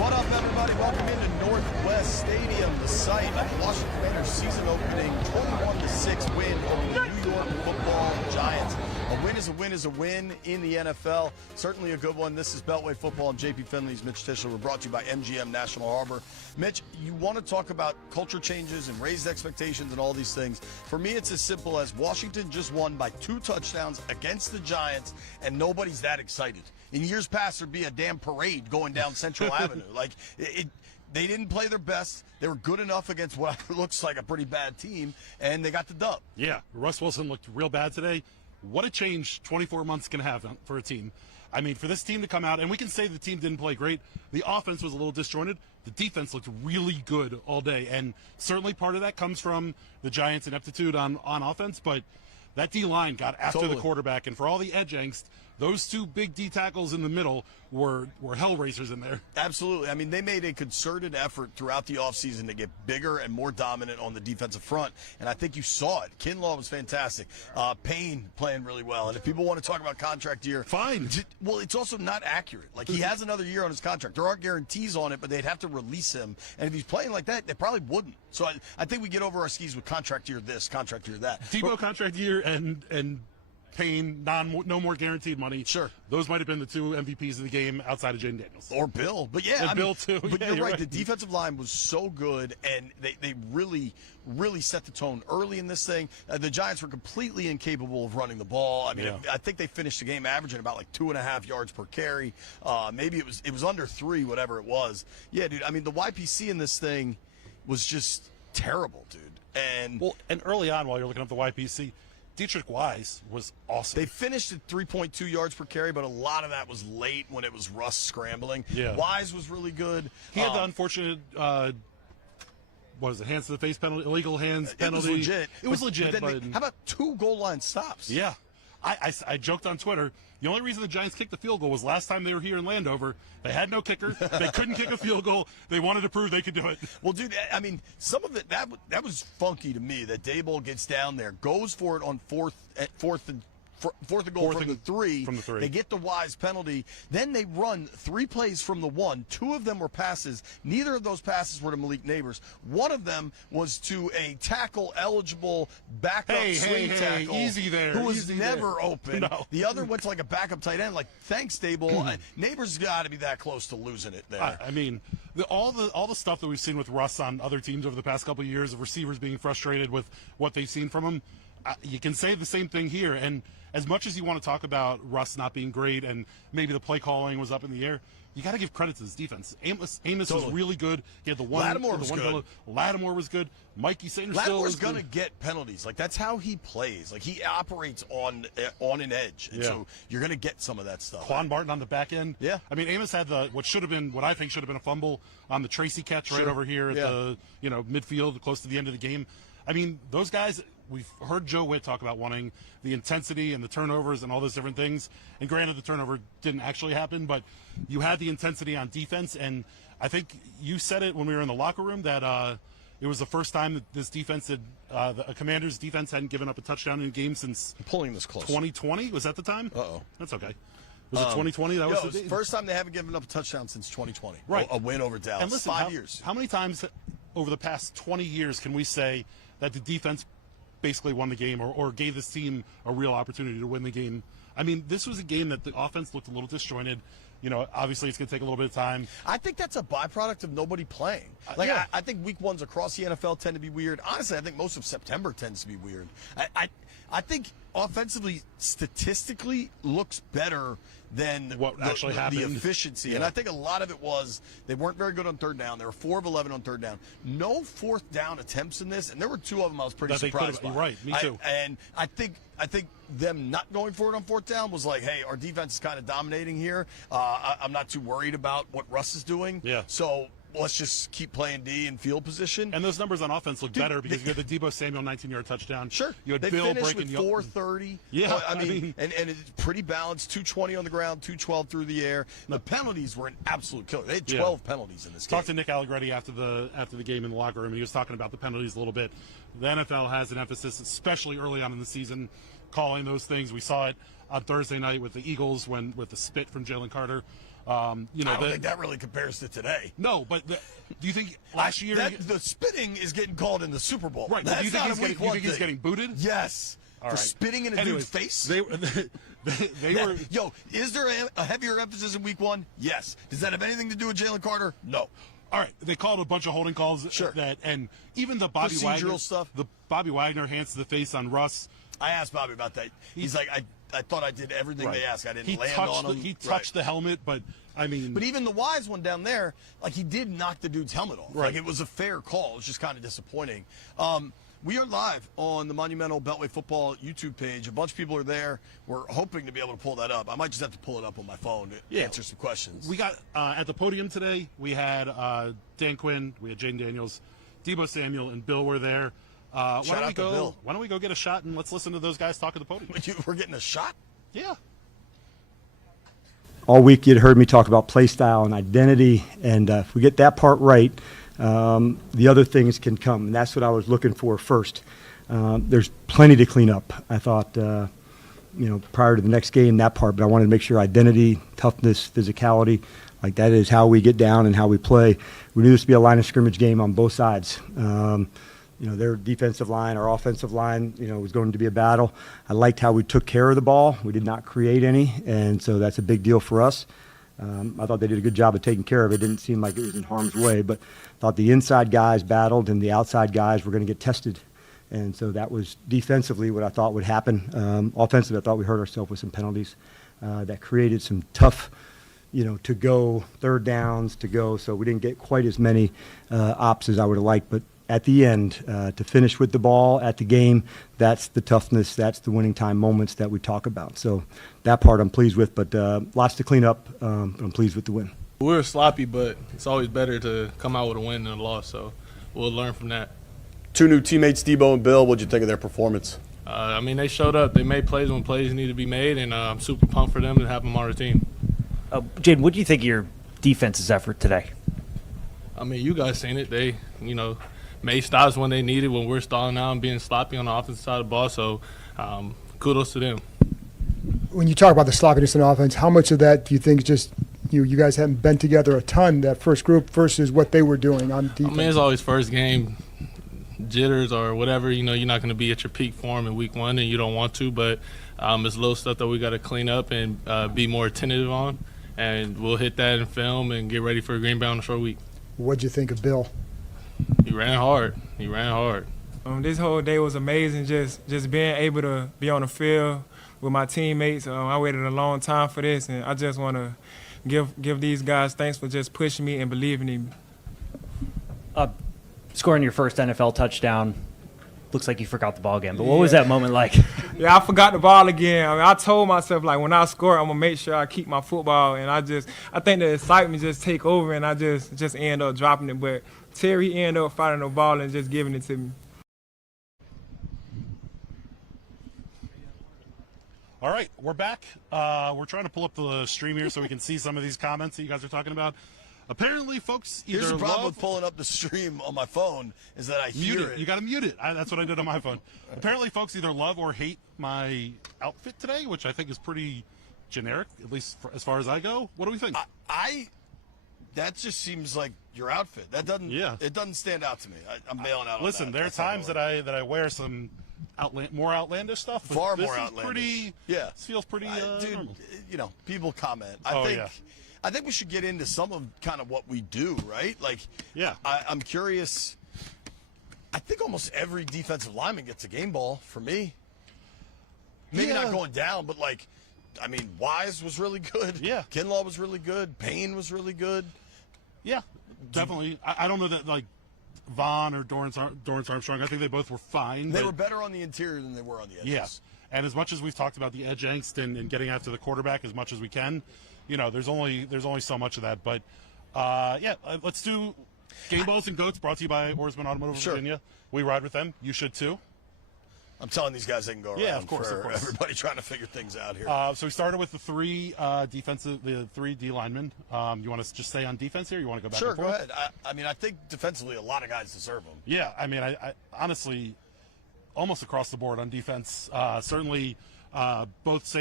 What up, everybody? Welcome into Northwest Stadium, the site of the Washington Commanders' season opening 21-6 win over the New York Football Giants. A win is a win is a win in the NFL. Certainly a good one. This is Beltway Football and JP Finley's Mitch Tischler. We're brought to you by MGM National Harbor. Mitch, you want to talk about culture changes and raised expectations and all these things. For me, it's as simple as Washington just won by 2 touchdowns against the Giants, and nobody's that excited. In years past, there'd be a damn parade going down Central Avenue. Like, they didn't play their best. They were good enough against what looks like a pretty bad team, and they got the dub. Yeah, Russ Wilson looked real bad today. What a change 24 months can have for a team. I mean, for this team to come out, and we can say the team didn't play great. The offense was a little disjointed. The defense looked really good all day, and certainly part of that comes from the Giants' ineptitude on offense, but that D-line got after the quarterback, and for all the edge angst, those 2 big D tackles in the middle were hell raisers in there. Absolutely. I mean, they made a concerted effort throughout the offseason to get bigger and more dominant on the defensive front, and I think you saw it. Kinlaw was fantastic. Payne playing really well, and if people want to talk about contract year, fine. Well, it's also not accurate. Like, he has another year on his contract. There aren't guarantees on it, but they'd have to release him, and if he's playing like that, they probably wouldn't. So I think we get over our skis with contract year this, contract year that. Deebo contract year and Payne, no more guaranteed money. Sure. Those might have been the 2 MVPs of the game outside of Jaden Daniels. Or Bill. But yeah, and Bill too. But yeah, you're right. The defensive line was so good, and they really, really set the tone early in this thing. The Giants were completely incapable of running the ball. I mean, I think they finished the game averaging about like 2.5 yards per carry. Maybe it was under 3, whatever it was. Yeah, dude. I mean, the YPC in this thing was just terrible, dude. And early on, while you're looking up the YPC, Dietrich Wise was awesome. They finished at 3.2 yards per carry, but a lot of that was late when it was Russ scrambling. Yeah. Wise was really good. He had the unfortunate, what was it, hands to the face penalty, illegal hands penalty. It was legit. But how about 2 goal line stops? Yeah. I joked on Twitter, the only reason the Giants kicked the field goal was last time they were here in Landover. They had no kicker. They couldn't kick a field goal. They wanted to prove they could do it. Well, dude, I mean, some of it, that was funky to me, that Daboll gets down there, goes for it on fourth and goal from the 3. From the 3. They get the Wise penalty. Then they run 3 plays from the 1. 2 of them were passes. Neither of those passes were to Malik Neighbors. One of them was to a tackle-eligible backup swing tackle. Easy there. Who was never open. No. The other went to like a backup tight end. Like, thanks, Daboll. Neighbors got to be that close to losing it there. I mean, all the stuff that we've seen with Russ on other teams over the past couple of years, of receivers being frustrated with what they've seen from him, you can say the same thing here. And as much as you want to talk about Russ not being great and maybe the play calling was up in the air, you got to give credit to his defense. Amos was really good. He had the one. Lattimore was good. Lattimore was good. Mikey Sainter Lattimore's going to get penalties. Like, that's how he plays. Like, he operates on an edge. And so you're going to get some of that stuff. Quan Barton on the back end. Yeah. I mean, Amos had what I think should have been a fumble on the Tracy catch right over here at the midfield, close to the end of the game. I mean, those guys, we've heard Joe Witt talk about wanting the intensity and the turnovers and all those different things. And granted, the turnover didn't actually happen, but you had the intensity on defense. And I think you said it when we were in the locker room that it was the first time that this defense had, a Commanders defense hadn't given up a touchdown in a game since I'm pulling this close. 2020. Was that the time? Uh-oh. That's okay. Was it 2020? That was the first time they haven't given up a touchdown since 2020. Right. A win over Dallas. And listen, 5 years. How many times over the past 20 years can we say that the defense basically won the game or gave this team a real opportunity to win the game? I mean, this was a game that the offense looked a little disjointed. Obviously it's going to take a little bit of time. I think that's a byproduct of nobody playing. I think week 1s across the NFL tend to be weird. Honestly, I think most of September tends to be weird. I think offensively, statistically, looks better than what actually happened. The efficiency. And I think a lot of it was they weren't very good on 3rd down. They were 4 of 11 on 3rd down. No 4th down attempts in this, and there were 2 of them I was pretty surprised by. Right, me too. And I think them not going for it on 4th down was like, hey, our defense is kind of dominating here. I'm not too worried about what Russ is doing. Yeah. So let's just keep playing D in field position. And those numbers on offense look better because you had the Deebo Samuel 19-yard touchdown. Sure. You had they Bill finished breaking with 430. Yeah. I mean, and it's pretty balanced. 220 on the ground, 212 through the air. The penalties were an absolute killer. They had 12 penalties in this game. Talked to Nick Allegretti after the game in the locker room, and he was talking about the penalties a little bit. The NFL has an emphasis, especially early on in the season, calling those things. We saw it on Thursday night with the Eagles with the spit from Jalen Carter. I don't think that really compares to today. No, but do you think last year the spitting is getting called in the Super Bowl? Right? That's do you think, he's getting booted? Yes. All for right. spitting in a dude's face? They were. Yo, is there a heavier emphasis in week 1? Yes. Does that have anything to do with Jalen Carter? No. All right, they called a bunch of holding calls. Sure. And even the Bobby Wagner stuff. The Bobby Wagner hands to the face on Russ. I asked Bobby about that. He's like, I thought I did everything they asked. I didn't land on him. He touched the helmet, but I mean. But even the Wise one down there, like he did knock the dude's helmet off. Right. Like it was a fair call. It was just kind of disappointing. We are live on the Monumental Beltway Football YouTube page. A bunch of people are there. We're hoping to be able to pull that up. I might just have to pull it up on my phone to answer some questions. We got at the podium today, we had Dan Quinn, we had Jaden Daniels, Deebo Samuel, and Bill were there. Why don't we go get a shot and let's listen to those guys talk at the podium? We're getting a shot? Yeah. All week you'd heard me talk about play style and identity, and if we get that part right, the other things can come, and that's what I was looking for first. There's plenty to clean up. I thought, prior to the next game, that part, but I wanted to make sure identity, toughness, physicality, like that is how we get down and how we play. We knew this would be a line of scrimmage game on both sides. Their defensive line, our offensive line, was going to be a battle. I liked how we took care of the ball. We did not create any, and so that's a big deal for us. I thought they did a good job of taking care of it. It didn't seem like it was in harm's way, but thought the inside guys battled and the outside guys were going to get tested. And so that was defensively what I thought would happen. Offensively, I thought we hurt ourselves with some penalties that created some tough, to go, third downs to go. So we didn't get quite as many ops as I would have liked. But at the end, to finish with the ball at the game, that's the toughness, that's the winning time moments that we talk about. So that part I'm pleased with, but lots to clean up. But I'm pleased with the win. We were sloppy, but it's always better to come out with a win than a loss, so we'll learn from that. Two new teammates, Deebo and Bill. What'd you think of their performance? They showed up. They made plays when plays need to be made, and I'm super pumped for them to have them on our team. Jaden, what do you think of your defense's effort today? You guys seen it. They, made stops when they needed, when we're stalling out and being sloppy on the offensive side of the ball, so kudos to them. When you talk about the sloppiness in offense, how much of that do you think is just you guys haven't been together a ton, that first group, versus what they were doing on defense? It's always first game jitters or whatever. You're not going to be at your peak form in week 1, and you don't want to, but it's little stuff that we got to clean up and be more attentive on, and we'll hit that in film and get ready for Green Bay on a short week. What'd you think of Bill? He ran hard. This whole day was amazing, just being able to be on the field with my teammates. I waited a long time for this, and I just want to give these guys thanks for just pushing me and believing in me. Scoring your first NFL touchdown, looks like you forgot the ball again, but what was that moment like? Yeah, I forgot the ball again. I told myself, when I score, I'm going to make sure I keep my football, and I think the excitement just take over, and I just end up dropping it. But Terry ended up finding the ball and just giving it to me. All right, we're back. We're trying to pull up the stream here so we can see some of these comments that you guys are talking about. Apparently, folks either Here's the problem with pulling up the stream on my phone is that I hear it. You got to mute it. That's what I did on my phone. Apparently, folks either love or hate my outfit today, which I think is pretty generic, at least as far as I go. What do we think? That just seems like your outfit. That doesn't. Yeah. It doesn't stand out to me. I'm bailing out. Listen, on that. There are times that I wear some more outlandish stuff. But Far this more is outlandish. This feels pretty. Dude, normal. People comment. I think we should get into some of kind of what we do, right? I'm curious. I think almost every defensive lineman gets a game ball for me. Maybe not going down, but Wise was really good. Yeah. Kinlaw was really good. Payne was really good. Yeah, definitely. I don't know that Vaughn or Dorrance Armstrong. I think they both were fine. They were better on the interior than they were on the edges. Yes. And as much as we've talked about the edge angst and getting after the quarterback as much as we can, there's only so much of that. But let's do Game Balls and Goats, brought to you by Oarsman Automotive of Virginia. We ride with them. You should too. I'm telling these guys they can go around of course. everybody trying to figure things out here. So we started with the three D linemen. You want to just stay on defense here? Or you want to go back? Sure, and forth? go ahead. I think defensively a lot of guys deserve them. Yeah, I honestly, almost across the board on defense. Certainly Both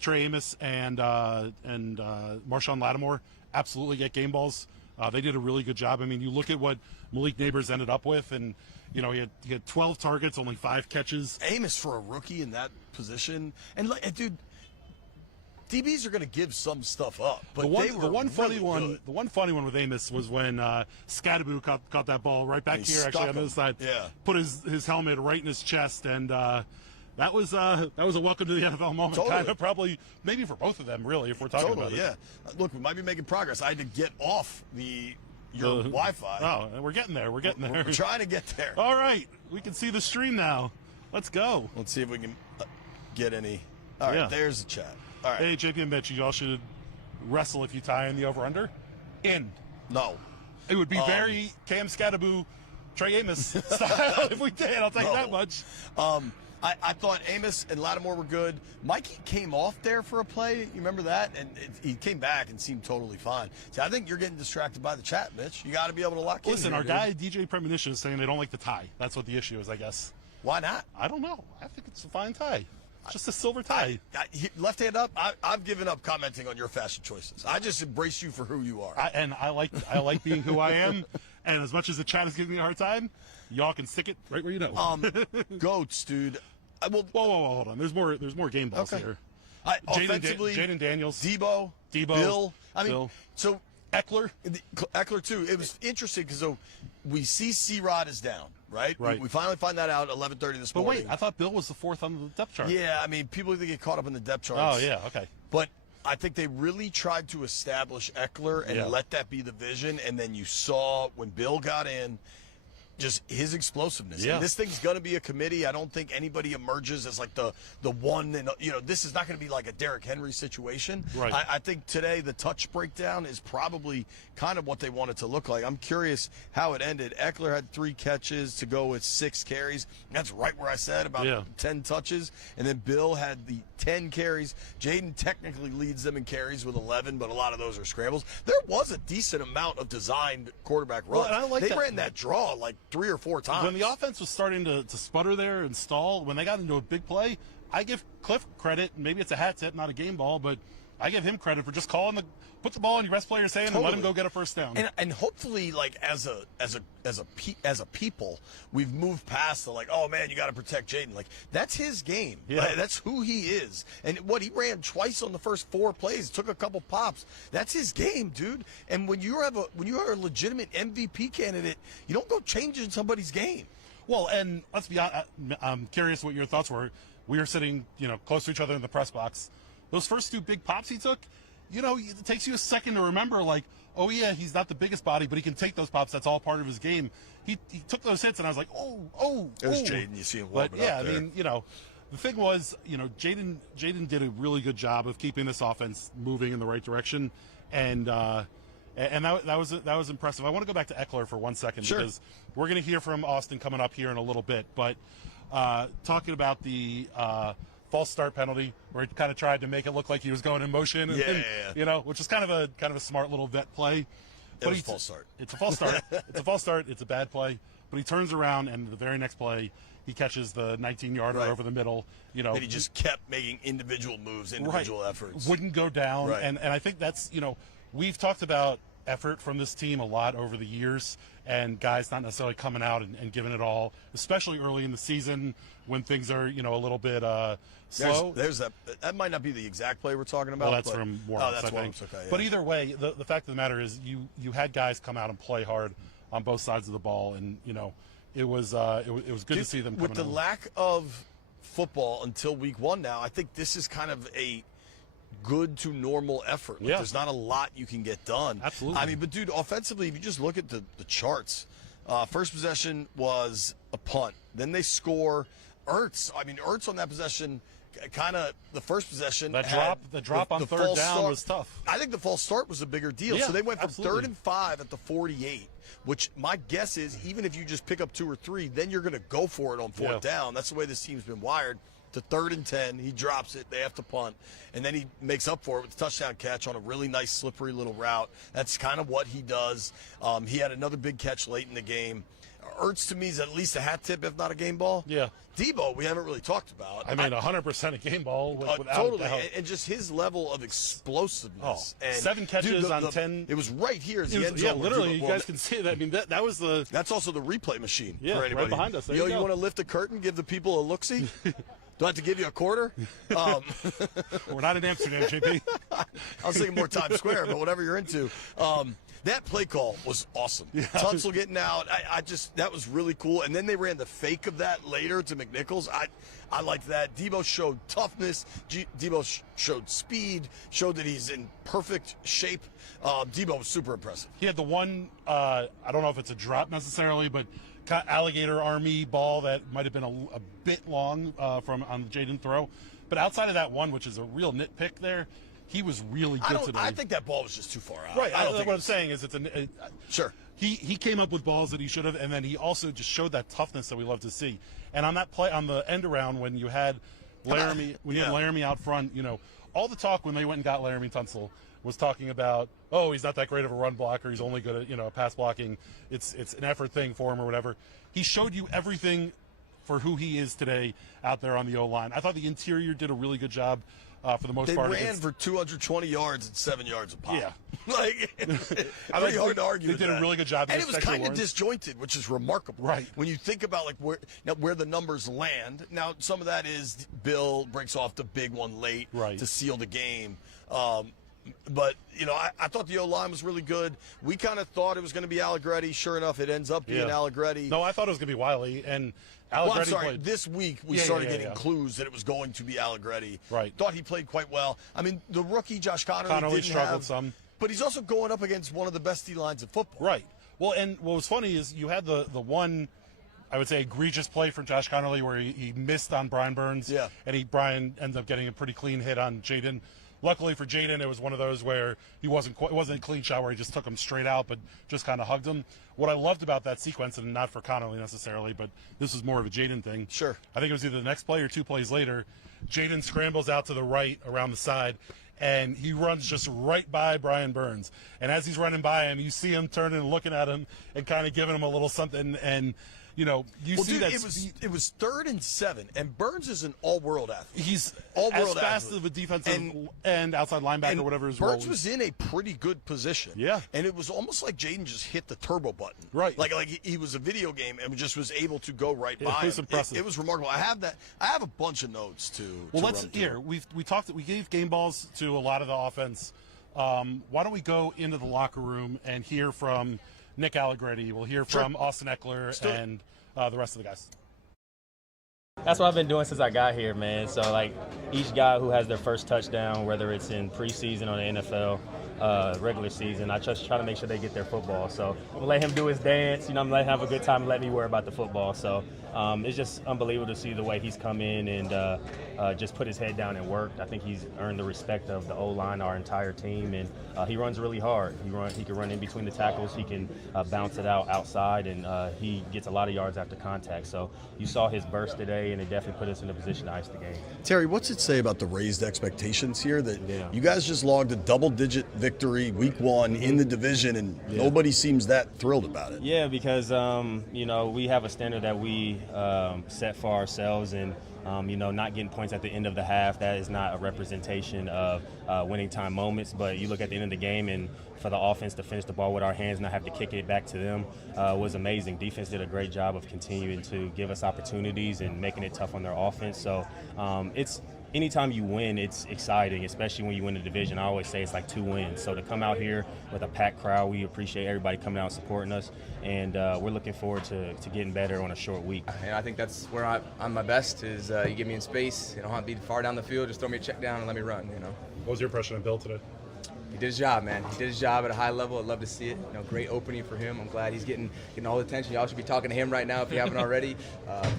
Trey Amos and Marshawn Lattimore absolutely get game balls. They did a really good job. I mean, you look at what Malik Neighbors ended up with, and he had 12 targets, only 5 catches. Amos for a rookie in that position, and dude, DBs are going to give some stuff up. But the one funny one with Amos was when Scadaboo caught that ball right back here, actually on the other side. Yeah, put his helmet right in his chest, and that was a welcome to the NFL moment. Totally. Kind of probably maybe for both of them, really, if we're talking about it. Yeah. Look, we might be making progress. I had to get off your Wi-Fi. Oh, we're getting there. We're getting there. We're trying to get there. All right, we can see the stream now. Let's go. Let's see if we can get any. All right, there's the chat. All right. Hey, JP and Mitch, you all should wrestle if you tie in the over-under. In. No. It would be very Cam Scadaboo, Trey Amos style if we did. I'll tell you that much. I thought Amos and Lattimore were good. Mikey came off there for a play. You remember that? And he came back and seemed totally fine. See, I think you're getting distracted by the chat, Mitch. You got to be able to lock in. Listen, here, our guy DJ Premonition is saying they don't like the tie. That's what the issue is, I guess. Why not? I don't know. I think it's a fine tie. Just a silver tie. Left hand up. I've given up commenting on your fashion choices. I just embrace you for who you are. I like being who I am. And as much as the chat is giving me a hard time, y'all can stick it right where you know. Goats, dude. Whoa, hold on. There's more game balls here. Offensively, Jaden Daniels, Deebo, Bill. So Eckler too. It was interesting because we see C-Rod is down, right? We finally find that out at 11:30 this morning. But wait, I thought Bill was the 4th on the depth chart. Yeah, I mean, people get caught up in the depth charts. Oh yeah, okay. But I think they really tried to establish Eckler and let that be the vision, and then you saw when Bill got in, just his explosiveness. Yeah. And this thing's going to be a committee. I don't think anybody emerges as like the one. And this is not going to be like a Derrick Henry situation. Right. I think today the touch breakdown is probably kind of what they want it to look like. I'm curious how it ended. Eckler had 3 catches to go with 6 carries. That's right where I said about 10 touches. And then Bill had the 10 carries. Jaden technically leads them in carries with 11, but a lot of those are scrambles. There was a decent amount of designed quarterback runs. Well, they ran that draw like 3 or 4 times. When the offense was starting to sputter there and stall, when they got into a big play, I give Cliff credit. Maybe it's a hat tip, not a game ball, but I give him credit for just put the ball in your best player's hand and let him go get a first down. And hopefully, like as a people, we've moved past the oh man, you got to protect Jaden. Like that's his game. Yeah. Right? That's who he is. And he ran twice on the first 4 plays, took a couple pops. That's his game, dude. And when you are a legitimate MVP candidate, you don't go changing somebody's game. Well, and let's be honest, I'm curious what your thoughts were. We were sitting, close to each other in the press box. Those first 2 big pops he took, it takes you a second to remember, oh yeah, he's not the biggest body, but he can take those pops. That's all part of his game. He took those hits, and I was like, There's Jaden. You see him warming up there. I mean, the thing was, Jaden did a really good job of keeping this offense moving in the right direction, and that was impressive. I want to go back to Eckler for 1 second because we're going to hear from Austin coming up here in a little bit, but talking about the false start penalty where he kind of tried to make it look like he was going in motion, which is kind of a smart little vet play. It was a false start. It's a false start. It's a false start. It's a bad play. But he turns around, and the very next play, he catches the 19-yarder over the middle. And he just kept making individual moves, individual efforts. Wouldn't go down. Right. And I think that's, we've talked about effort from this team a lot over the years, and guys not necessarily coming out and giving it all, especially early in the season when things are, a little bit slow. There's that might not be the exact play we're talking about. Well, that's from Warrants, I think. Okay, yeah. But either way, the fact of the matter is you had guys come out and play hard on both sides of the ball, and, it was good to see them coming with the out. lack of football until week 1 now. I think this is kind of a good to normal effort. There's not a lot you can get done. Absolutely. I mean, but dude, offensively, if you just look at the charts, first possession was a punt. Then they score. Ertz on that possession, kind of the first possession. The drop on third down was tough. I think the false start was a bigger deal. Yeah, so they went from absolutely. 3rd and 5 at the 48, which my guess is even if you just pick up 2 or 3, then you're going to go for it on 4th down. That's the way this team's been wired. To 3rd and 10, he drops it. They have to punt, and then he makes up for it with a touchdown catch on a really nice slippery little route. That's kind of what he does. He had another big catch late in the game. Ertz to me is at least a hat tip, if not a game ball. Yeah. Deebo, we haven't really talked about. I mean, 100% a game ball without totally, a doubt. and just his level of explosiveness. And 7 catches on 10. It was right here. The end zone. Yeah, literally, you guys can see it. I mean, that was the. That's also the replay machine Yeah, for anybody. right behind us. There You you go. want to lift a curtain, give the people a look-see? Do I have to give you a quarter? We're not in Amsterdam, JP. I was thinking more Times Square, but whatever you're into. That play call was awesome. Yeah. Tunsil getting out, that was really cool. And then they ran the fake of that later to McNichols. I liked that. Deebo showed toughness. Deebo showed speed, showed that he's in perfect shape. Deebo was super impressive. He had the one, I don't know if it's a drop necessarily, but alligator army ball that might have been a bit long on the Jaden throw. But outside of that one, which is a real nitpick there, he was really good today. I think that ball was just too far out. Right. I don't think what I'm saying is sure. He came up with balls that he should have, and then he also just showed that toughness that we love to see. And on that play, on the end around, when you had Laramie, Laramie out front, all the talk when they went and got Laramie Tunsil was talking about, oh, he's not that great of a run blocker. He's only good at pass blocking. It's an effort thing for him or whatever. He showed you everything for who he is today out there on the O-line. I thought the interior did a really good job for the most part. They ran for 220 yards and 7 yards a pop. Yeah. Pretty hard to argue. They did a really good job. And it was kind of disjointed, which is remarkable. Right. When you think about where the numbers land. Now, some of that is Bill breaks off the big one late to seal the game. But, I thought the O-line was really good. We kind of thought it was going to be Allegretti. Sure enough, it ends up being Allegretti. No, I thought it was going to be Wiley. And Allegretti played. This week we started getting clues that it was going to be Allegretti. Right. Thought he played quite well. I mean, the rookie, Josh Connolly didn't struggled some. But he's also going up against one of the best D-lines in football. Right. Well, and what was funny is you had the one, I would say, egregious play from Josh Connolly where he missed on Brian Burns. Yeah. And Brian ends up getting a pretty clean hit on Jaden. Luckily for Jaden, it was one of those where it wasn't a clean shot where he just took him straight out, but just kind of hugged him. What I loved about that sequence, and not for Connolly necessarily, but this was more of a Jaden thing. Sure. I think it was either the next play or 2 plays later. Jaden scrambles out to the right around the side, and he runs just right by Brian Burns. And as he's running by him, you see him turning and looking at him and kind of giving him a little something. And see that it was 3rd and 7, and Burns is an all-world athlete. He's all-world as fast athlete. of a defensive and outside linebacker, or whatever his role Burns was in a pretty good position. Yeah. And it was almost like Jaden just hit the turbo button. Right. Like he was a video game and just was able to go right by him. It was impressive. It was remarkable. I have a bunch of notes to let's here. We gave game balls to a lot of the offense. Why don't we go into the locker room and hear from Nick Allegretti? We'll hear from Austin Eckler and the rest of the guys. That's what I've been doing since I got here, man. So, each guy who has their first touchdown, whether it's in preseason or the NFL, regular season, I just try to make sure they get their football. So, I'm going to let him do his dance. I'm going to let him have a good time and let me worry about the football. So, it's just unbelievable to see the way he's come in and just put his head down and worked. I think he's earned the respect of the O-line, our entire team, and he runs really hard. He can run in between the tackles. He can bounce it outside, and he gets a lot of yards after contact. So you saw his burst today, and it definitely put us in a position to ice the game. Terry, what's it say about the raised expectations here that you guys just logged a double-digit victory week 1 in the division, and nobody seems that thrilled about it? Yeah, because, we have a standard that we set for ourselves, and not getting points at the end of the half, that is not a representation of winning time moments. But you look at the end of the game, and for the offense to finish the ball with our hands, not have to kick it back to them, was amazing. Defense did a great job of continuing to give us opportunities and making it tough on their offense. So anytime you win, it's exciting, especially when you win the division. I always say it's like 2 wins. So to come out here with a packed crowd, we appreciate everybody coming out and supporting us, and we're looking forward to getting better on a short week. And I think that's where I'm my best is you get me in space. You don't have to be far down the field. Just throw me a check down and let me run. What was your impression of Bill today? He did his job, man. He did his job at a high level. I'd love to see it. Great opening for him. I'm glad he's getting all the attention. Y'all should be talking to him right now if you haven't already.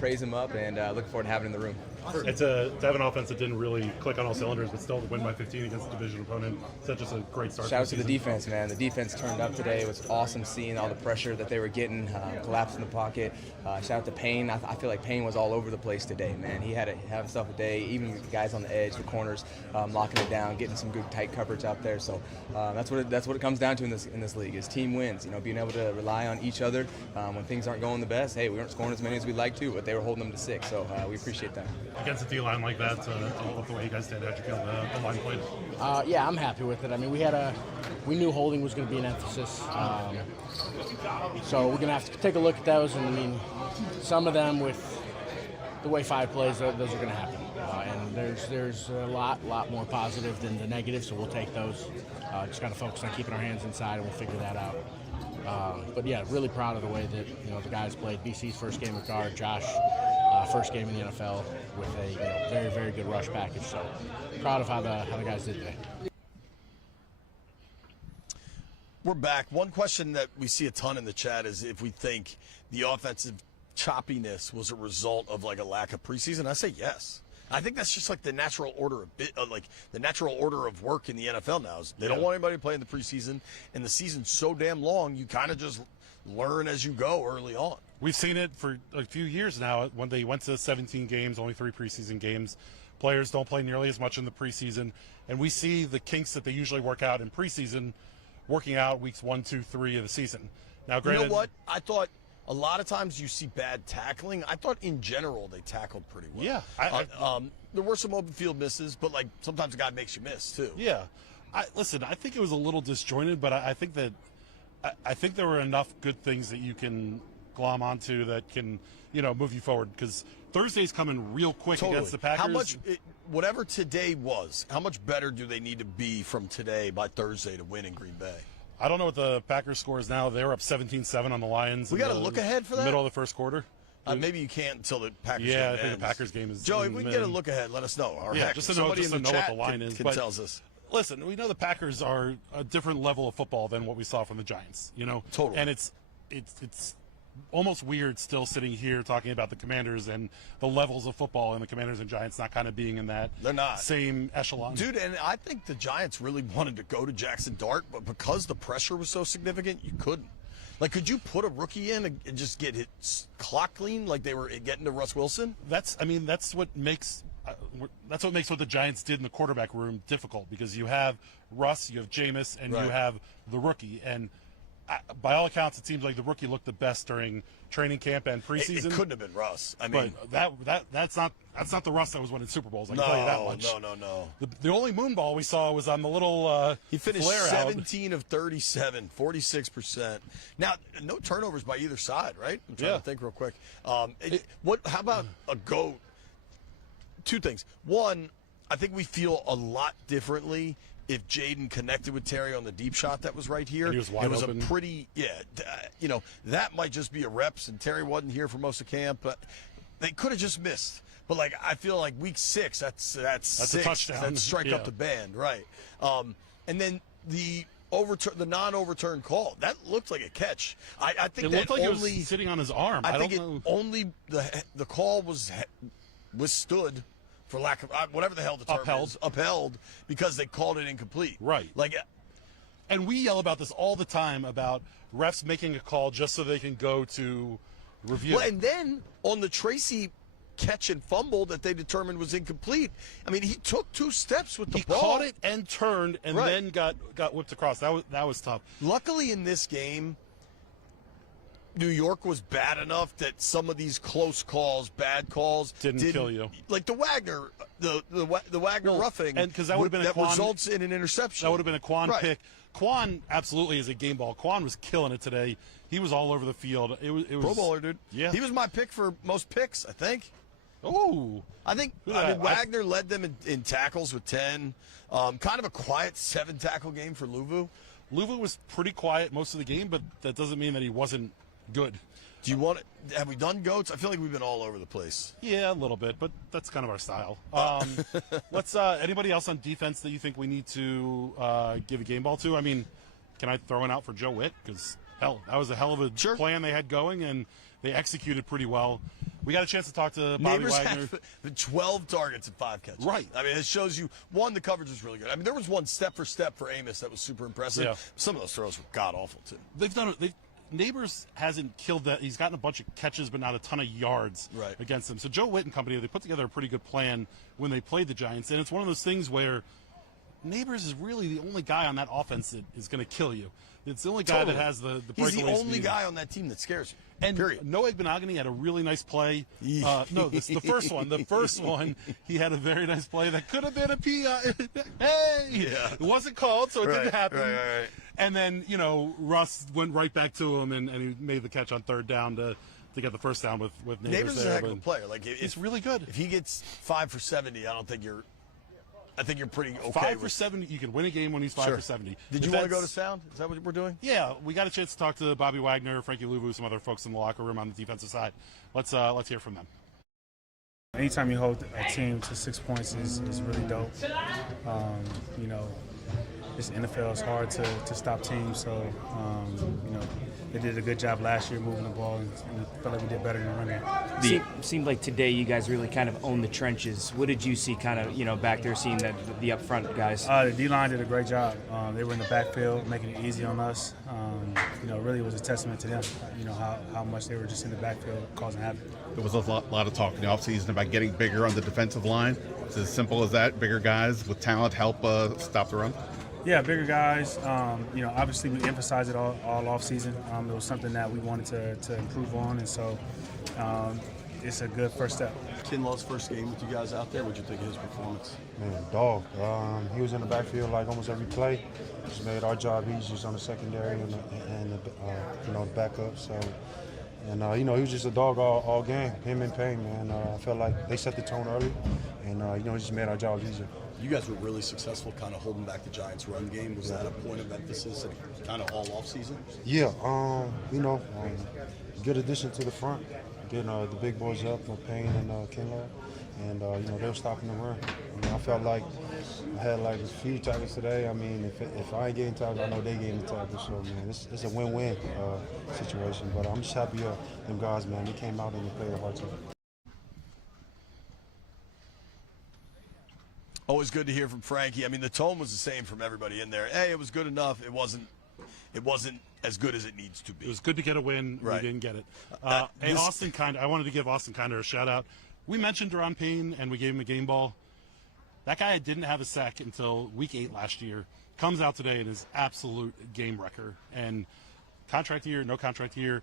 Praise him up, and looking forward to having him in the room. And to have an offense that didn't really click on all cylinders, but still to win by 15 against a division opponent, that's just a great start. Shout out to the defense, man. The defense turned up today. It was awesome seeing all the pressure that they were getting, collapse in the pocket. Shout out to Payne. I feel like Payne was all over the place today, man. He had himself a day, even the guys on the edge, the corners, locking it down, getting some good tight coverage out there. So that's what it comes down to in this league is team wins. You know, being able to rely on each other when things aren't going the best. Hey, we weren't scoring as many as we'd like to, but they were holding them to 6. So we appreciate that. Against a D-line like that, the way you guys did, how'd you feel the line played? Yeah, I'm happy with it. I mean, we knew holding was going to be an emphasis. So we're going to have to take a look at those. And I mean, some of them with the way 5 plays, those are going to happen. And there's a lot more positive than the negative, so we'll take those. Just got to focus on keeping our hands inside, and we'll figure that out. But yeah, really proud of the way that the guys played. BC's first game at guard, Josh, first game in the NFL with a very, very good rush package. So proud of how the guys did today. We're back. One question that we see a ton in the chat is if we think the offensive choppiness was a result of like a lack of preseason. I say yes. I think that's just like the natural order the natural order of work in the NFL now. Is they don't want anybody to play in the preseason, and the season's so damn long. You kind of just learn as you go early on. We've seen it for a few years now. When they went to 17 games, only 3 preseason games, players don't play nearly as much in the preseason, and we see the kinks that they usually work out in preseason working out weeks 1, 2, 3 of the season. Now, granted, you know what? I thought a lot of times you see bad tackling. I thought in general they tackled pretty well. Yeah. There were some open field misses, but like sometimes a guy makes you miss too. Yeah. I think it was a little disjointed, but I think there were enough good things that you can glom onto that can, move you forward, because Thursday's coming real quick against the Packers. Whatever today was, how much better do they need to be from today by Thursday to win in Green Bay? I don't know what the Packers score is now. They were up 17-7 on the Lions. We got to look ahead for that? Middle of the first quarter. Maybe you can't until the Packers game ends. I think the Packers game is. Joe, if we can get a look ahead, let us know. Or just to know what the line is. But tells us. Listen, we know the Packers are a different level of football than what we saw from the Giants. Totally. And it's almost weird still sitting here talking about the Commanders and the levels of football and the Commanders and Giants not kind of being in that same echelon. Dude, and I think the Giants really wanted to go to Jackson Dart, but because the pressure was so significant, you couldn't. Like, could you put a rookie in and just get it clock clean like they were getting to Russ Wilson? That's what makes what the Giants did in the quarterback room difficult, because you have Russ, you have Jameis, and you have the rookie. And by all accounts, it seems like the rookie looked the best during training camp and preseason. It couldn't have been Russ. I mean, but that's not the Russ that was winning Super Bowls. I can tell you that much. No. The only moon ball we saw was on the little. He finished 17 of 37, 46%. Now, no turnovers by either side, right? I'm trying to think real quick. How about a GOAT? 2 things. One, I think we feel a lot differently if Jaden connected with Terry on the deep shot that was right here. And he was wide open. A pretty, that might just be a reps, and Terry wasn't here for most of camp, but they could have just missed. But, I feel like week 6, that's 6. A touchdown. That's strike up the band, right. And then the non-overturned call, that looked like a catch. I think it looked like it was sitting on his arm. I think only the call was withstood, for lack of whatever the hell the term is, upheld because they called it incomplete. Right. And we yell about this all the time about refs making a call just so they can go to review. Well, and then on the Tracy catch and fumble that they determined was incomplete, I mean, he took 2 steps with the ball. He caught it and turned and then got whipped across. That was tough. Luckily in this game, New York was bad enough that some of these close calls, bad calls, didn't kill you. Like the Wagner, the Wagner roughing, and because that would have been that results in an interception. That would have been a Quan pick. Quan absolutely is a game ball. Quan was killing it today. He was all over the field. It was Pro Bowler, dude. Yeah, he was my pick for most picks, I think. Oh, I think Wagner led them in tackles with 10. Kind of a quiet 7 tackle game for Luvu. Luvu was pretty quiet most of the game, but that doesn't mean that he wasn't good. Do you want it? Have we done goats? I feel like we've been all over the place. Yeah, a little bit, but that's kind of our style. Let's. Anybody else on defense that you think we need to give a game ball to? I mean, can I throw one out for Joe Witt? Because that was a hell of a plan they had going, and they executed pretty well. We got a chance to talk to Bobby Neighbors Wagner. had 12 targets and 5 catches. Right. I mean, it shows you, one, the coverage was really good. I mean, there was one step for step for Amos that was super impressive. Yeah. Some of those throws were god-awful, too. They've done it. Neighbors hasn't killed that. He's gotten a bunch of catches, but not a ton of yards against them. So Joe Witt and company, they put together a pretty good plan when they played the Giants. And it's one of those things where Neighbors is really the only guy on that offense that is going to kill you. It's the only guy that has the breakaway He's the only speed. guy on that team that scares you. And period. Noah Igbenogany had a really nice play. The first one. The first one, he had a very nice play that could have been a PI. Hey! Yeah. It wasn't called, so it didn't happen. Right. And then, Russ went right back to him, and he made the catch on third down to get the first down with Neighbors. Neighbors is a heck of a player. Like, it's really good. If he gets 5 for 70, I think you're pretty okay. 5 for 70, you can win a game when he's 5 for 70. Did you want to go to sound? Is that what we're doing? Yeah, we got a chance to talk to Bobby Wagner, Frankie Louvu, some other folks in the locker room on the defensive side. Let's hear from them. Anytime you hold a team to 6 points is really dope. This NFL is hard to stop teams, so they did a good job last year moving the ball, and I felt like we did better in the run game. Seemed like today you guys really kind of owned the trenches. What did you see kind of, back there seeing the up front guys? The D-line did a great job. They were in the backfield, making it easy on us. Really it was a testament to them, how much they were just in the backfield causing havoc. There was a lot of talk in the offseason about getting bigger on the defensive line. It's as simple as that. Bigger guys with talent help stop the run. Yeah, bigger guys. Obviously we emphasized it all off season. It was something that we wanted to improve on, and so it's a good first step. Kinlaw's first game with you guys out there. What'd you think of his performance? Man, dog. He was in the backfield like almost every play. Just made our job easier on the secondary and the backup. So, and he was just a dog all game. Him and Payne, man. I felt like they set the tone early, and he just made our job easier. You guys were really successful kind of holding back the Giants' run game. Was that a point of emphasis kind of all off-season? Yeah, good addition to the front. Getting the big boys up, Payne and Kinlaw. And, they were stopping the run. I felt like I had like a few tackles today. If I ain't getting tackled, I know they getting the tackle. So, man, it's a win-win situation. But I'm just happy them guys, man. They came out and they played a hard time. Always good to hear from Frankie. The tone was the same from everybody in there. Hey, it was good enough. It wasn't as good as it needs to be. It was good to get a win. Right. We didn't get it. Austin Kinder, I wanted to give Austin Kinder a shout-out. We mentioned Deron Payne, and we gave him a game ball. That guy didn't have a sack until Week 8 last year. Comes out today and is absolute game wrecker. And contract year, no contract year,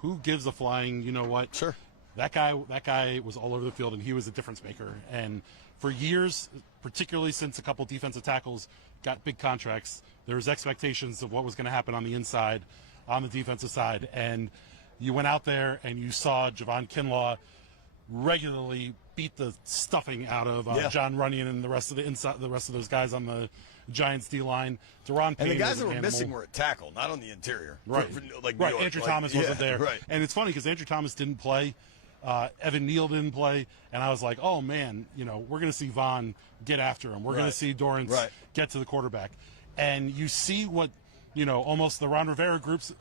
who gives a flying, you know what? Sure. That guy was all over the field, and he was a difference maker. And for years, particularly since a couple defensive tackles got big contracts, there was expectations of what was going to happen on the inside, on the defensive side. And you went out there and you saw Javon Kinlaw regularly beat the stuffing out of John Runyon and the rest of those guys on the Giants D-line. Deron Payne, and the guys that were animal. missing were at tackle, not on the interior. Right. Right. Andrew Thomas wasn't there. Right. And it's funny because Andrew Thomas didn't play. Evan Neal didn't play. And I was like, oh, man, we're going to see Vaughn get after him. We're going to see Dorrance get to the quarterback. And you see what, almost the Ron Rivera group's,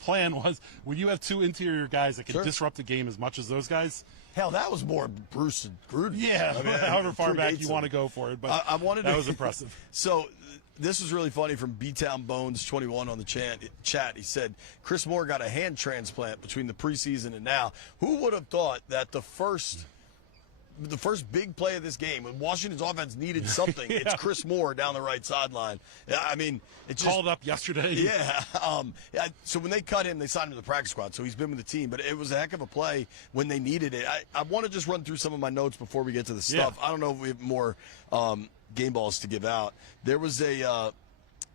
plan was when you have two interior guys that can disrupt the game as much as those guys. Hell, that was more Bruce and Gruden. Yeah, however far back you want to go for it. But that was impressive. So this was really funny from B-Town Bones 21 on the chat. He said, Chris Moore got a hand transplant between the preseason and now. Who would have thought that the first big play of this game, when Washington's offense needed something, it's Chris Moore down the right sideline. It just called up yesterday. Yeah. So when they cut him, they signed him to the practice squad, so he's been with the team. But it was a heck of a play when they needed it. I want to just run through some of my notes before we get to the stuff. I don't know if we have more game balls to give out. There was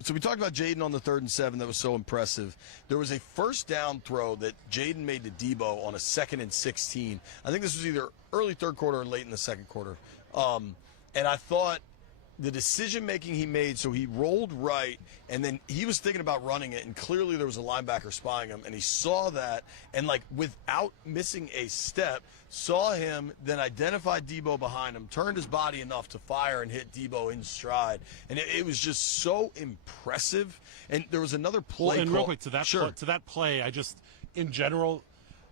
so we talked about Jaden on the 3rd and 7. That was so impressive. There was a first down throw that Jaden made to Deebo on a 2nd and 16. I think this was either early third quarter or late in the second quarter. And I thought the decision-making he made, so he rolled right, and then he was thinking about running it, and clearly there was a linebacker spying him, and he saw that, and without missing a step, saw him, then identified Deebo behind him, turned his body enough to fire and hit Deebo in stride. And it was just so impressive. And there was another play. Well, and real quick, to that play, I just, in general,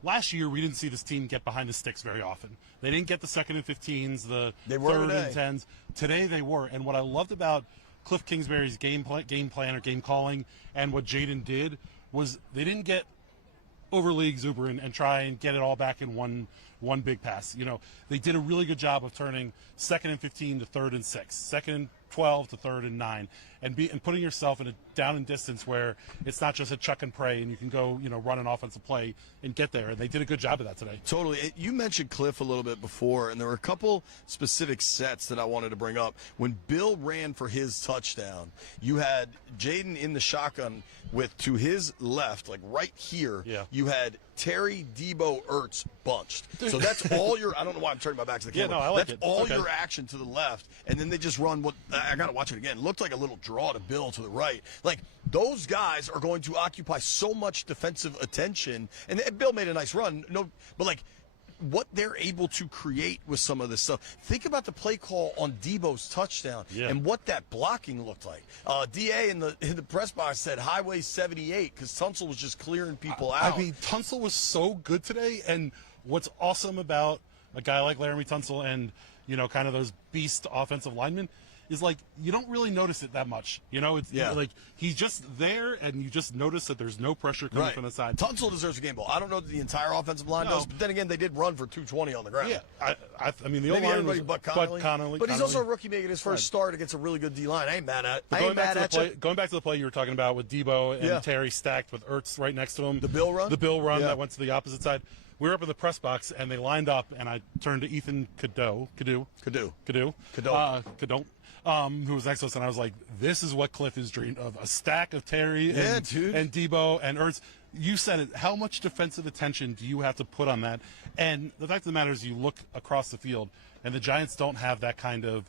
last year we didn't see this team get behind the sticks very often. They didn't get the 2nd and 15s, the 3rd and 10s. Today they were. And what I loved about Cliff Kingsbury's game plan or game calling and what Jaden did was they didn't get overly exuberant and try and get it all back in one big pass. You know, they did a really good job of turning 2nd and 15 to 3rd and 6, 2nd and 12 to 3rd and 9, and putting yourself in a down and distance where it's not just a chuck and pray and you can go, you know, run an offensive play and get there. And they did a good job of that today. Totally. You mentioned Cliff a little bit before, and there were a couple specific sets that I wanted to bring up. When Bill ran for his touchdown, you had Jaden in the shotgun with, to his left, like right here, you had Terry, Deebo, Ertz bunched. So that's all your, I don't know why I'm turning my back to the camera. Yeah, no, I like that's it. all your action to the left, and then they just run what, I got to watch it again. It looked like a little draw to Bill to the right. Like, those guys are going to occupy so much defensive attention, and Bill made a nice run, but like, what they're able to create with some of this stuff. Think about the play call on Deebo's touchdown and what that blocking looked like. DA in the press box said Highway 78 because Tunsil was just clearing people out. I mean, Tunsil was so good today, and what's awesome about a guy like Laramie Tunsil and, you know, kind of those beast offensive linemen is, like, you don't really notice it that much. You know, it's like he's just there, and you just notice that there's no pressure coming from the side. Tunsil deserves a game ball. I don't know that the entire offensive line does, but then again, they did run for 220 on the ground. Yeah, I mean, the maybe O-line everybody was but Connolly. But he's also a rookie making his first start against a really good D-line. I ain't mad at it. Going back to the play you were talking about with Deebo and Terry stacked with Ertz right next to him. The Bill run? The Bill run that went to the opposite side. We were up in the press box, and they lined up, and I turned to Ethan Cadeau, who was next to us, and I was like, this is what Cliff has dreamed of, a stack of Terry and Deebo and Ertz. You said it. How much defensive attention do you have to put on that? And the fact of the matter is you look across the field, and the Giants don't have that kind of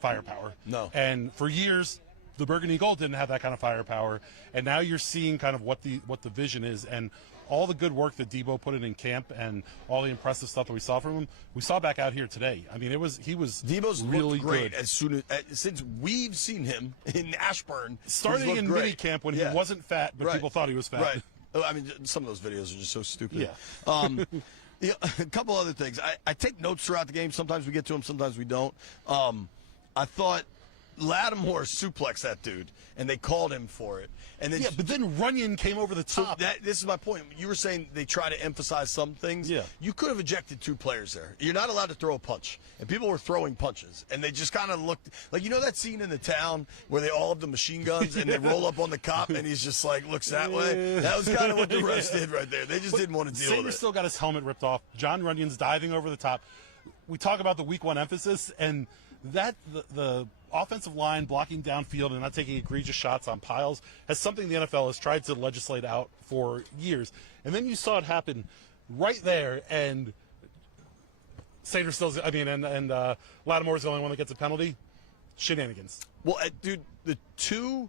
firepower. No. And for years, the Burgundy Gold didn't have that kind of firepower, and now you're seeing kind of what the vision is, and all the good work that Deebo put in camp and all the impressive stuff that we saw from him, we saw back out here today. I mean, Deebo's really great good. Since we've seen him in Ashburn, starting in mini camp when he wasn't fat, but people thought he was fat. Right. I mean, some of those videos are just so stupid. Yeah. A couple other things. I take notes throughout the game. Sometimes we get to them, sometimes we don't. I thought Lattimore suplexed that dude, and they called him for it. And then but then Runyon came over the top. So this is my point. You were saying they try to emphasize some things. Yeah. You could have ejected 2 players there. You're not allowed to throw a punch. And people were throwing punches. And they just kind of looked like, you know that scene in The Town where they all have the machine guns and they roll up on the cop and he's just like, looks that way? That was kind of what the refs did right there. They just didn't want to deal with it. Sanders still got his helmet ripped off. John Runyon's diving over the top. We talk about the week 1 emphasis, and that the offensive line blocking downfield and not taking egregious shots on piles has something the NFL has tried to legislate out for years. And then you saw it happen right there, and Sanders and Lattimore's the only one that gets a penalty. Shenanigans. Well, dude, the 2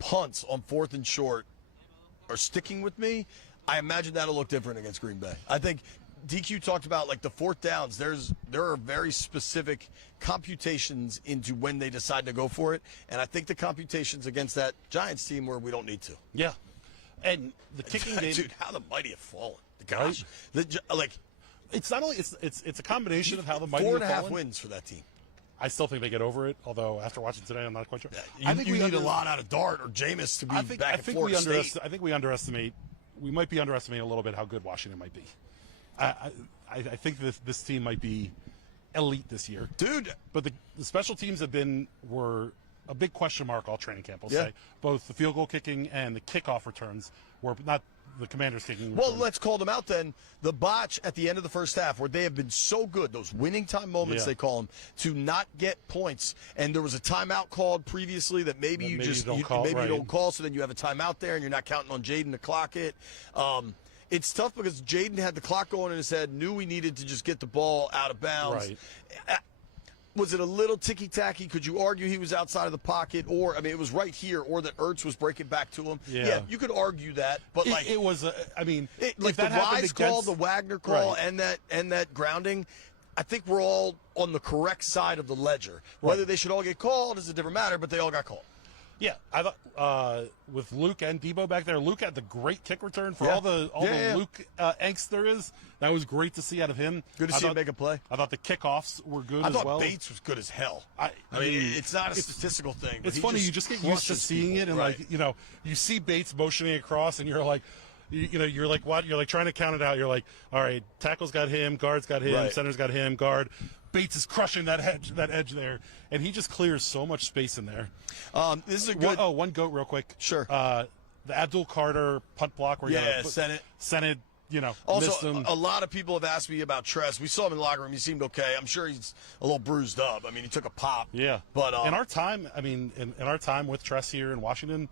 punts on 4th and short are sticking with me. I imagine that'll look different against Green Bay. I think DQ talked about, like, the 4th downs. There are very specific computations into when they decide to go for it, and I think the computations against that Giants team where we don't need to. Yeah, and the kicking game, dude, how the mighty have fallen. Gosh, it's not only it's a combination of how the mighty have fallen. 4.5 wins for that team. I still think they get over it, although after watching today, I'm not quite sure. I think we need a lot out of Dart or Jameis to be back at Florida State. I think we might be underestimating a little bit how good Washington might be. I think this team might be elite this year, dude. But the special teams were a big question mark all training camp. I'll say both the field goal kicking and the kickoff returns were not the Commanders kicking. Well, let's call them out then. The botch at the end of the first half, where they have been so good, those winning time moments they call them, to not get points. And there was a timeout called previously that maybe you don't call, so then you have a timeout there, and you're not counting on Jaden to clock it. It's tough because Jaden had the clock going in his head, knew we needed to just get the ball out of bounds. Right. Was it a little ticky-tacky? Could you argue he was outside of the pocket? Or, I mean, it was right here, or that Ertz was breaking back to him. Yeah, you could argue that. But, it was, like the Wise call, the Wagner call, and that grounding, I think we're all on the correct side of the ledger. Whether they should all get called is a different matter, but they all got called. Yeah, I thought with Luke and Deebo back there, Luke had the great kick return for all the Luke angst there is. That was great to see out of him. Good to see him make a play. I thought the kickoffs were good I as thought well. Bates was good as hell. I mean, it's not a statistical thing. But It's funny, you just get used to seeing it, and right. like, you know, you see Bates motioning across, and you're like, you know, you're like, what? You're like trying to count it out. You're like, all right, tackle's got him, guard's got him, Right. center's got him, guard. Bates is crushing that edge there, and he just clears so much space in there. This is a good. One goat real quick. Sure. The Abdul Carter punt block where Senate. You know, Also, missed him. a lot of people have asked me about Tress. We saw him in the locker room. He seemed okay. I'm sure he's a little bruised up. I mean, he took a pop. Yeah. But in our time, I mean, in our time with Tress here in Washington,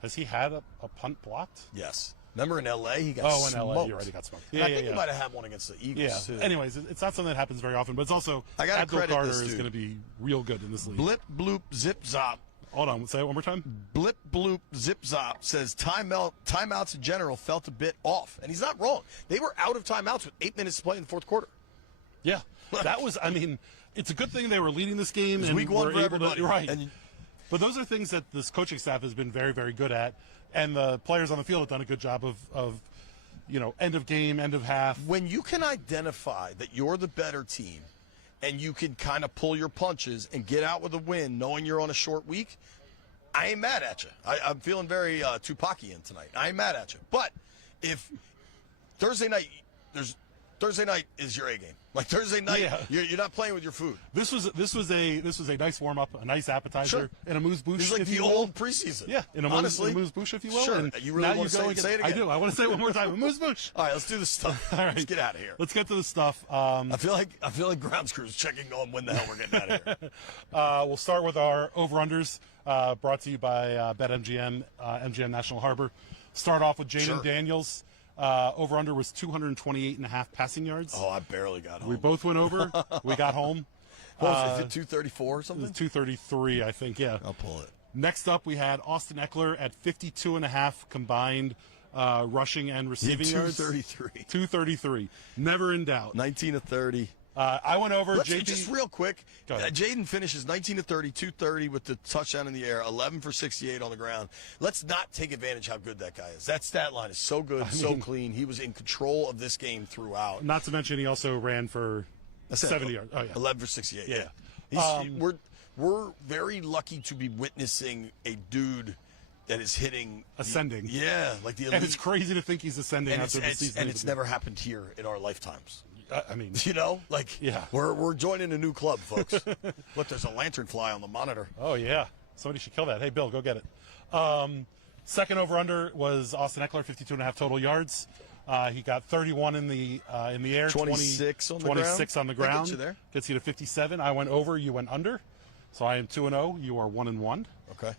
has he had a punt blocked? Yes. Remember in L.A. he got smoked. In L.A. you're right, he got smoked. And I think he might have had one against the Eagles, too. Anyways, it's not something that happens very often, but it's also I gotta Abdul credit Carter this is dude. going to be real good in this league. Blip, bloop, zip, zop. Hold on, say it one more time. Blip, bloop, zip, zop says timeouts in general felt a bit off. And he's not wrong. They were out of timeouts with 8 minutes to play in the fourth quarter. Yeah, that was, I mean, it's a good thing they were leading this game. And week one were for able everybody. to, right. And but those are things that this coaching staff has been very, very good at. And the players on the field have done a good job of you know, end of game, end of half. when you can identify that you're the better team and you can kind of pull your punches and get out with a win knowing you're on a short week, I ain't mad at you. I'm feeling very Tupacian tonight. I ain't mad at you. But if Thursday night is your A game. Like Thursday night, you're not playing with your food. This was a nice warm up, a nice appetizer, and a moose bouche. It's like if the you will. old preseason. Yeah, in a moose bouche, if you will. Sure. And You really now want to say it again? I do. I want to say it one more time. A moose bouche. All right, let's do the stuff. All right, let's get out of here. Let's get to the stuff. I feel like grounds crews checking on when the hell we're getting out of here. We'll start with our over-unders, brought to you by BetMGM, MGM National Harbor. Start off with Jaden Daniels. Over-under was 228.5 passing yards. Oh, I barely got home. We both went over. We got home. What was it, 234 or something? It was 233, I think, yeah. I'll pull it. Next up, we had Austin Eckler at 52.5 combined rushing and receiving yards. 233. 233. Never in doubt. 19 of 30. I went over. JP. Just real quick, Go ahead. Jaden finishes 19 of 30, 230 with the touchdown in the air, 11 for 68 on the ground. Let's not take advantage how good that guy is. That stat line is so good, so clean. He was in control of this game throughout. Not to mention he also ran for 70 yards. Oh, yeah. 11 for 68, Yeah. We're very lucky to be witnessing a dude that is hitting ascending. Like the elite. And it's crazy to think he's ascending after the season. And it's never happened here in our lifetimes. I mean, you know, like yeah, we're joining a new club, folks. Look, there's a lantern fly on the monitor. Oh yeah, somebody should kill that. Hey, Bill, go get it. Second over under was Austin Eckler, 52.5 total yards. He got 31 in the air, 26 on the 26 ground. on the ground. Gets you there. Gets you to 57. I went over. You went under. So I am 2-0. You are 1-1. Okay.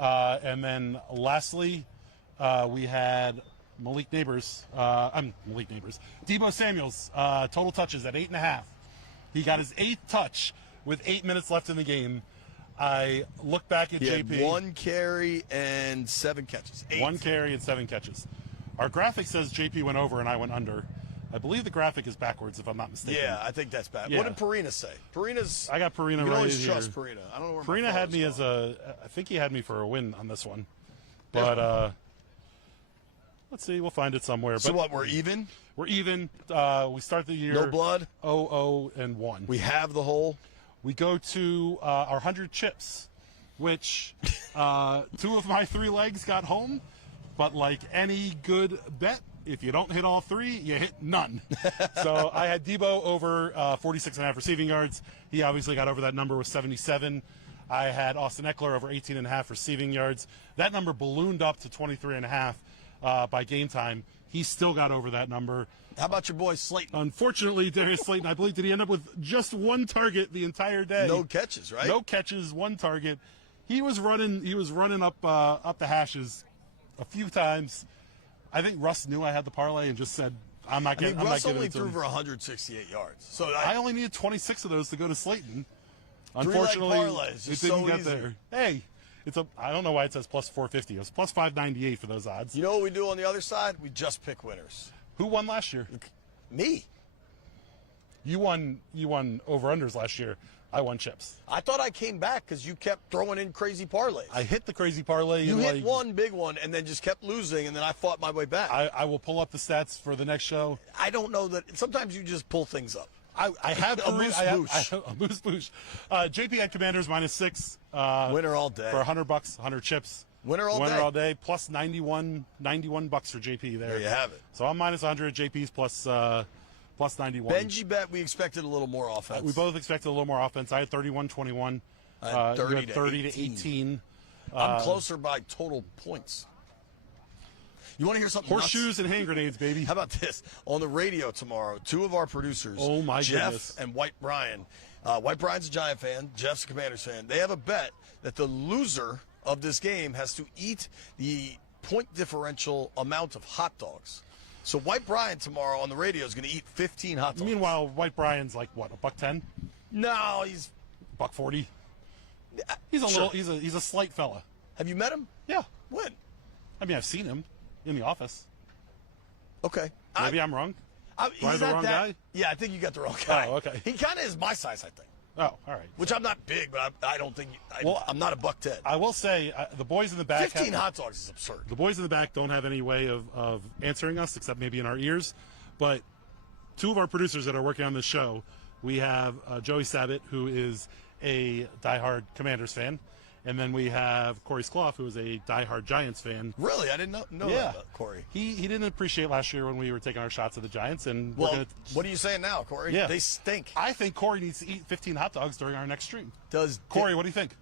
And then lastly, we had Malik Neighbors. Deebo Samuel's total touches at 8.5. He got his 8th touch with 8 minutes left in the game. I look back at JP. Had 1 carry and 7 catches. 8. 1 carry and 7 catches. Our graphic says JP went over and I went under. I believe the graphic is backwards, if I'm not mistaken. Yeah, I think that's bad. Yeah. What did Perina say? I got Perina right here. You can always trust Perina. I don't know where Perina had me as I think he had me for a win on this one. But let's see, we'll find it somewhere. So but what, we're even? We're even. We start the year No blood? 0-0-1. We have the hole. We go to our 100 chips, which 2 of my 3 legs got home. But like any good bet, if you don't hit all 3, you hit none. So I had Deebo over 46.5 receiving yards. He obviously got over that number with 77. I had Austin Eckler over 18.5 receiving yards. That number ballooned up to 23.5 by game time. He still got over that number. How about your boy Slayton? Unfortunately, Darius Slayton, I believe, did he end up with just 1 target the entire day? No catches, right? No catches, 1 target. He was running up the hashes a few times. I think Russ knew I had the parlay and just said, I'm not getting Russ it only to threw him. for 168 yards. So I only needed 26 of those to go to Slayton. 3-leg Unfortunately, parlays, it just didn't so get easy. there. Hey, I don't know why it says plus 450. It was plus 598 for those odds. You know what we do on the other side? We just pick winners. Who won last year? Me. You won over unders last year. I won chips. I thought I came back because you kept throwing in crazy parlays. I hit the crazy parlay. You hit like, one big one and then just kept losing, and then I fought my way back. I will pull up the stats for the next show. I don't know that. Sometimes you just pull things up. I have a moose boosh. A moose boosh. JP at Commanders -6. Winner all day. For $100, 100 chips. Winner all day. Winner all day. Plus $91 for JP there. There you have it. So I'm -100. JP's plus 91. Benji bet we expected a little more offense. We both expected a little more offense. I had 31-21. I had 30 to 18. I'm closer by total points. You want to hear something Horseshoes nuts? and hand grenades, baby. How about this? On the radio tomorrow, two of our producers, oh my Jeff goodness. and White Brian. White Brian's a Giant fan. Jeff's a Commanders fan. They have a bet that the loser of this game has to eat the point differential amount of hot dogs. So White Brian tomorrow on the radio is going to eat 15 hot dogs. Meanwhile, White Brian's like what, $1.10? No, he's $1.40. He's a sure. little. He's a slight fella. Have you met him? Yeah. When? I mean, I've seen him in the office. Okay. Maybe I'm wrong. Do I have the wrong guy? Yeah, I think you got the wrong guy. Oh, okay. He kind of is my size, I think. Oh, all right. Which I'm not big, but I don't think I'm not a $1.10. I will say the boys in the back. 15 hot dogs is absurd. The boys in the back don't have any way of answering us except maybe in our ears. But two of our producers that are working on this show, we have Joey Sabat, who is a diehard Commanders fan, and then we have Corey Skloff, who is a diehard Giants fan. Really, I didn't know that about Corey. He didn't appreciate last year when we were taking our shots at the Giants, and well, what are you saying now, Corey? Yeah. They stink. I think Corey needs to eat 15 hot dogs during our next stream. Does Corey? What do you think?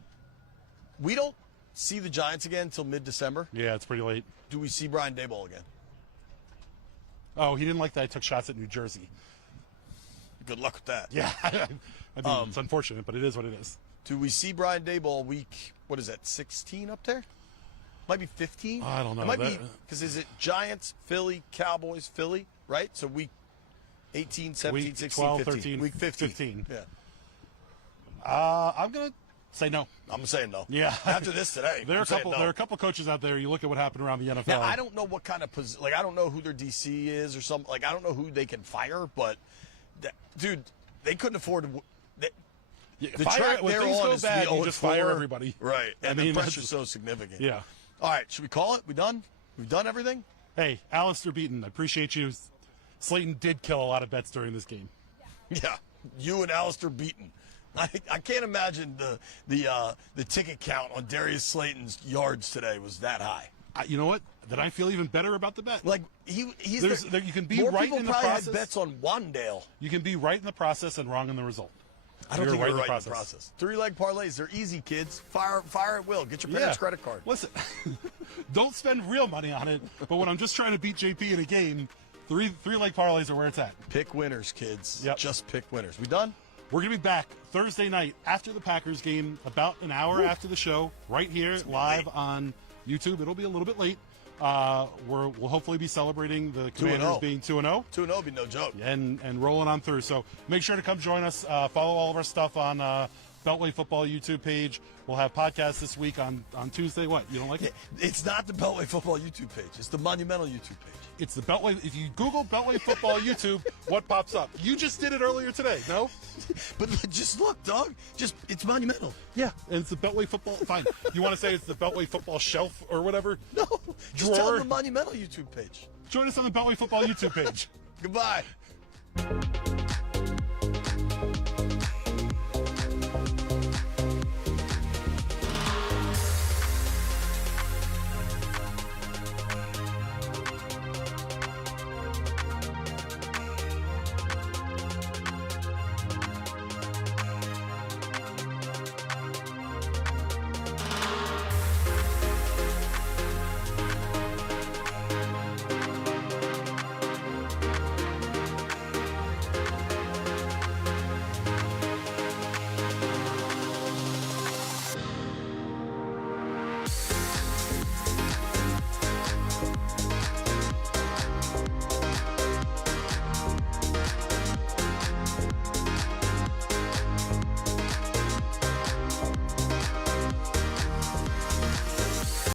We don't see the Giants again until mid-December. Yeah, it's pretty late. Do we see Brian Daboll again? Oh, he didn't like that I took shots at New Jersey. Good luck with that. Yeah, I mean, it's unfortunate, but it is what it is. Do we see Brian Daboll week, what is that, 16 up there? Might be 15? I don't know. It might be, because is it Giants, Philly, Cowboys, Philly, right? So week 18, 17, week 16, 12, 15. 13, Week 15. 15. Yeah. I'm going to say no. I'm saying no. Yeah. After this today, there are a couple coaches out there. You look at what happened around the NFL. Now, I don't know what kind of I don't know who their DC is or something. Like, I don't know who they can fire, but, dude, they couldn't afford to. The track when they're things on go is bad, the you just fire everybody. Right. And I mean, the pressure's so significant. Yeah. All right, should we call it? We done? We've done everything? Hey, Alistair Beaton, I appreciate you. Slayton did kill a lot of bets during this game. Yeah, you and Alistair Beaton. I can't imagine the ticket count on Darius Slayton's yards today was that high. You know what? Then I feel even better about the bet. Like he's you can be more right people in the probably process. had bets on Wandale. You can be right in the process and wrong in the result. I don't think you're right in the process. 3-leg parlays, they're easy, kids. Fire at will. Get your parents' credit card. Listen, don't spend real money on it. But when I'm just trying to beat JP in a game, three-leg parlays are where it's at. Pick winners, kids. Yep. Just pick winners. We done? We're going to be back Thursday night after the Packers game, about an hour after the show, right here live on YouTube. It'll be a little bit late. We'll hopefully be celebrating the Commanders being 2-0. 2-0 would be no joke. And rolling on through. So make sure to come join us. Follow all of our stuff on Beltway Football YouTube page. We'll have podcasts this week on Tuesday. What? You don't like it? It's not the Beltway Football YouTube page. It's the Monumental YouTube page. It's the Beltway. If you Google Beltway Football YouTube, what pops up? You just did it earlier today, no? But just look, dog. It's Monumental. Yeah, and it's the Beltway Football. Fine. You want to say it's the Beltway Football shelf or whatever? No. Just tell them the Monumental YouTube page. Join us on the Beltway Football YouTube page. Goodbye.